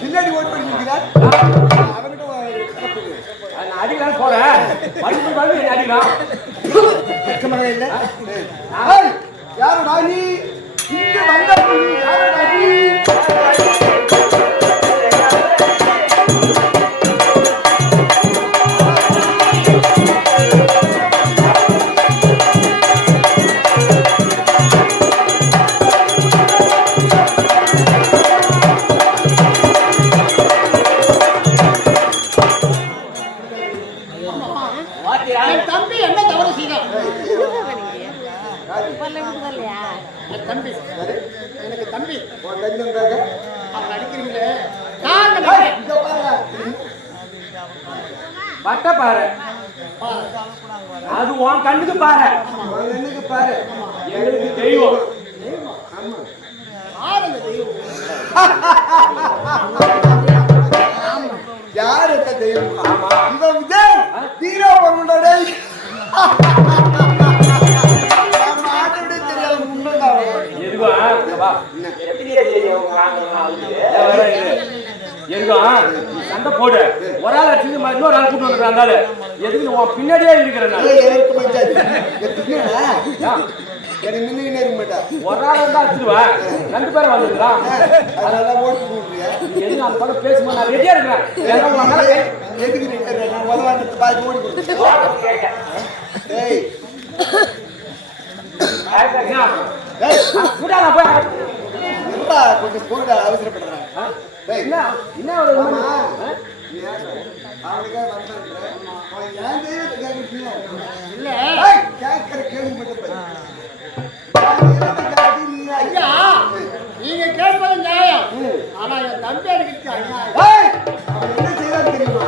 பின்னாடி ஓட்டு பண்ணி நிற்கிறார் அவன்கிட்ட கிடப்புது நான் அடிக்கலாம் போறேன். அடிக்கலாம். யாருடா நீ? இங்க வந்த யாருடா நீ? தம்பி. எனக்கு தம்பி. அவன் அடிக்கிறீங்களே. பட்ட பாரு. அது உன் கண்ணுக்கு பாரு. கண்ணுக்கு பாரு. எங்களுக்கு தெய்வம். யார் தெய்வம்? தெய்வம்? இவன் விஜய். ஹீரோ பண்ணுடா நீ சண்டை போடு. ஒரு ஆள் அடிச்சு இன்னொரு ஆள் கூட்டு வந்துருக்காங்க எதுக்கு உன் பின்னாடியே இருக்கிறேன் ஒரு ஆள் வந்து அடிச்சிருவா ரெண்டு பேரும் போடுறியா? எதுக்கு அந்த பக்கம் பேசும்போது நான் ரெடியா இருக்கிறேன்? கொஞ்சம் போடா. அவசரப்படுறேன் ஏய். என்ன நீங்க கேட்பது நியாயம். ஆனா என் தம்பி அவன் என்ன செய்யறான் தெரியுமா?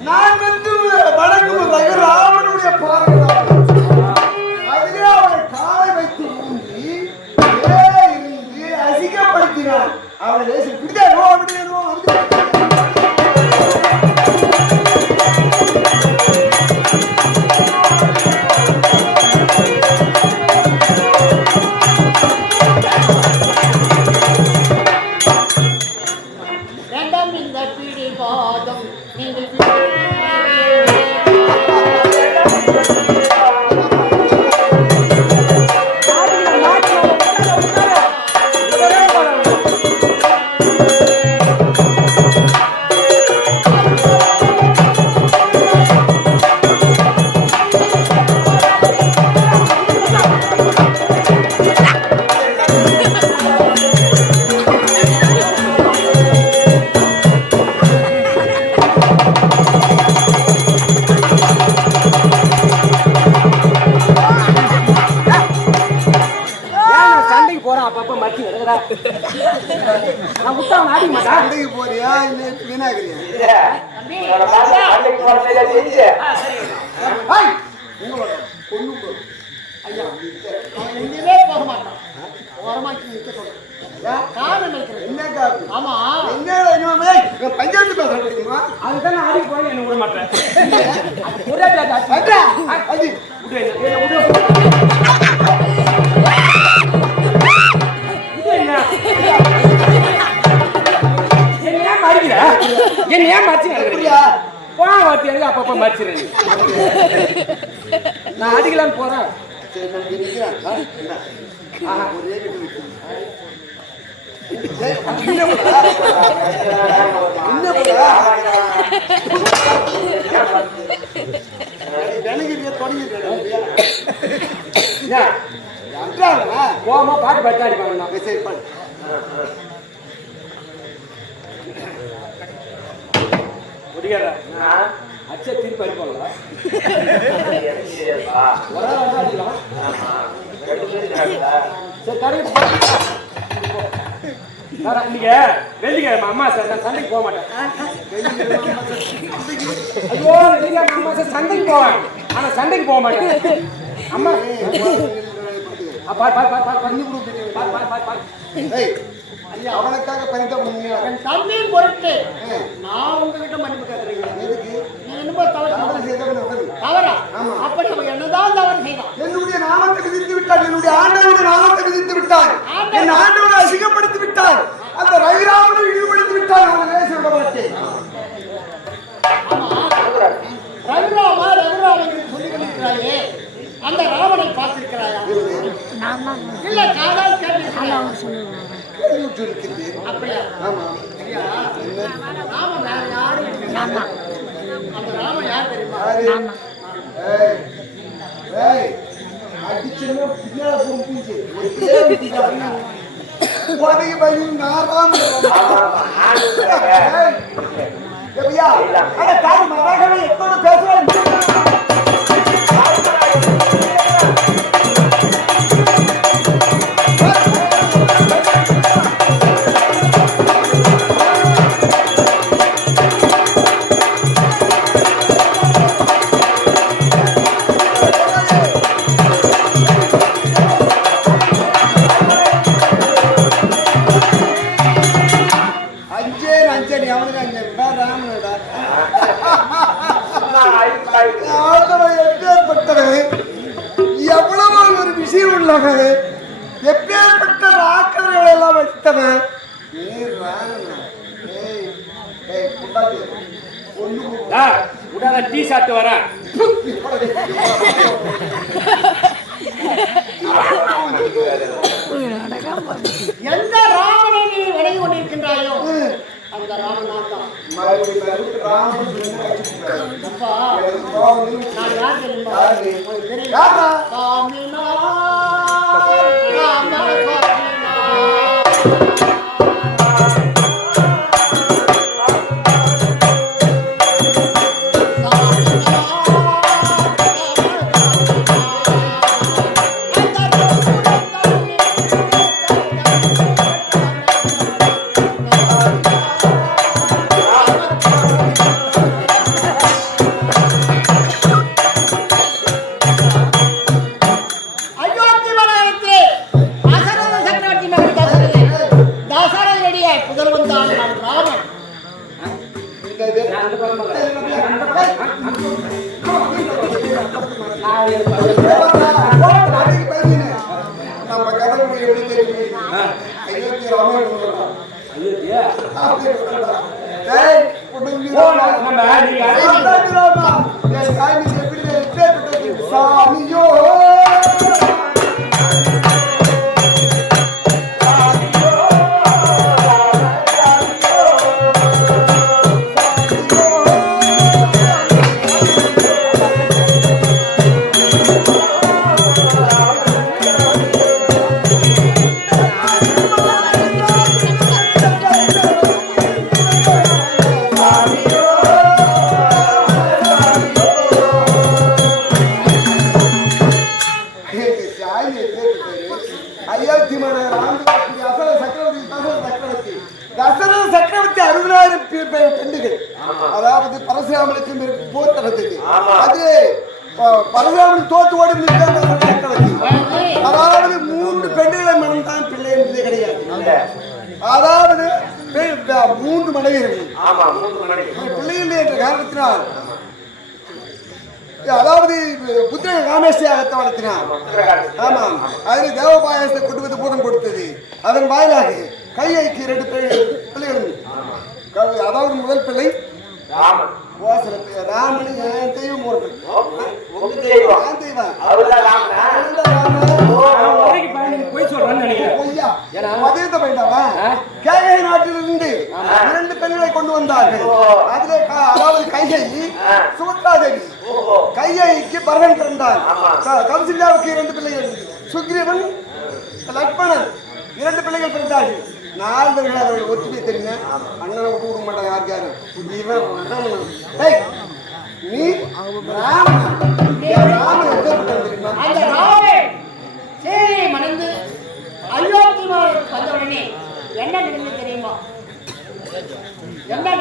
நான் வந்து வணங்குவதாக ராவனுடைய பாறைகளாக ஏன் எங்கேயுமே போக மாட்டான் ஓரமாக்கி நிற்க சொல்றேன் காரணம் இருக்கிறது என்ன காரணம்? ஆமா என்னடா இன்னும் பஞ்சாயத்து பேச தெரியுமா அதுதான் நான் போறேன் என்ன விட மாட்டேன் என்ன ஏன் மறிச்சு? போன வார்த்தை எனக்கு அப்பப்ப மறிச்சிடுறேன் நீ. நான் அடிக்கலான்னு போறேன் சரி, நான் இங்க நிக்கிறேன். ஆ, இந்தா. ஆஹா, ஒரே கட்டு நிக்கிறேன். ஏய், என்ன போடா? என்ன போடா? நினைக்கிறீங்க, தொடங்கிருக்கீங்க. என்ன? அன்றாடமா? போகாம பாட்டு பாட்டு அடிப்பாங்க நான். சரி, பாடு. குடிக்கார அச்சா திருப்பி அடிப்பாங்களா ஒரு ஆள் வந்தா அடிக்கலாம் சரி கடைக்கு சார் இன்னைக்கு வெள்ளிக்கிழமை அம்மா சார் நான் போக மாட்டேன். ஐயோ வெள்ளிக்கிழமை அம்மா சார் போவேன். ஆனா போக மாட்டேன். அம்மா பண்ணி கொடுத்து ஏய், அவனுக்காக பரிதம் உண்மையா என் தம்பியின் பொருட்டு. நான் உங்ககிட்ட மன்னிப்பு கேட்கறீங்க எதுக்கு? நீ என்னமோ தவறு தவறு செய்தவன். தவறா? ஆமா. அப்படி அவன் என்னதான் தவறு செய்தான் என்னுடைய நாமத்தை விதித்து விட்டான் என்னுடைய ஆண்டவனுடைய நாமத்தை விதித்து விட்டான் என் ஆண்டவனை அசிங்கப்படுத்தி விட்டான் அந்த ரவிராமனை இழிவுபடுத்தி விட்டான் அவனை விட மாட்டேன். ஆமா. ரகுராமா ரகுராமன் என்று சொல்லி கொண்டிருக்கிறாயே அந்த ராமனை பார்த்திருக்கிறாயா? இல்ல காதால் கேட்டிருக்கிறாயா? இருக்கிறது அப்படியா ஆமா அடிச்சேன்னா பின்னால பிடிக்காது. உதவி நாராம எப்படியா? அட தாய் எப்போது ஒண்ணு டா, சாப்பிட்டு வரேன் எந்த ராமனை நீ வணங்கி கொண்டிருக்கின்றாயோ? அந்த ராமன் தான். நான் யார் தெரியுமா? நம்ம கடவுள் எப்படி தெரியும் ஆ, அயோத்தி ராமன் சொல்றான். அயோத்தியா? அறுபதாயிரம் பேர் பெ- பெண்டுகள் அதாவது பரசுராமனுக்கு போர் நடந்தது. அது பரசுராமன் தோத்து ஓடி அதாவது மூன்று பெண்களை மணந்தான் பிள்ளை என்பதே கிடையாது. அதாவது மூன்று மணி பிள்ளைகள் என்ற காரணத்தினால். அதாவது புத்திர காமேஷ்டியாக வளர்த்தினார் ஆமாம் அதில் தேவபாயசத்தை கொண்டு வந்து பூதம் கொடுத்தது. அதன் வாயிலாக கையைக்கு இரண்டு பிள்ளை- பிள்ளைகள் அதாவது முதல் பிள்ளை ராமன். ராமன் என் தெய்வம் ஒரு? கேகை நாட்டிலிருந்து இரண்டு பெண்களை கொண்டு வந்தார்கள். அதிலே க- அதாவது. சுமத்ராதேவி. ஓஹோ. கையைக்கு பரதன் பிறந்தான் ஆமா. க- கௌசல்யாவுக்கு இரண்டு பிள்ளைகள். சுக்ரீவன் லக்ஷ்மணன் இரண்டு பிள்ளைகள் பிறந்தார்கள். நாள்கள் அவர்கள் ஒத்துமை தெரியுங்க அண்ணனை விட்டு விட மாட்டாங்க யாருக்கு யாரும். இவன் நீ ராமன். தெரியுமா? அந்த சரி மணந்து அயோத்தியமாக வந்த என்ன நடந்தது தெரியுமா? என்ன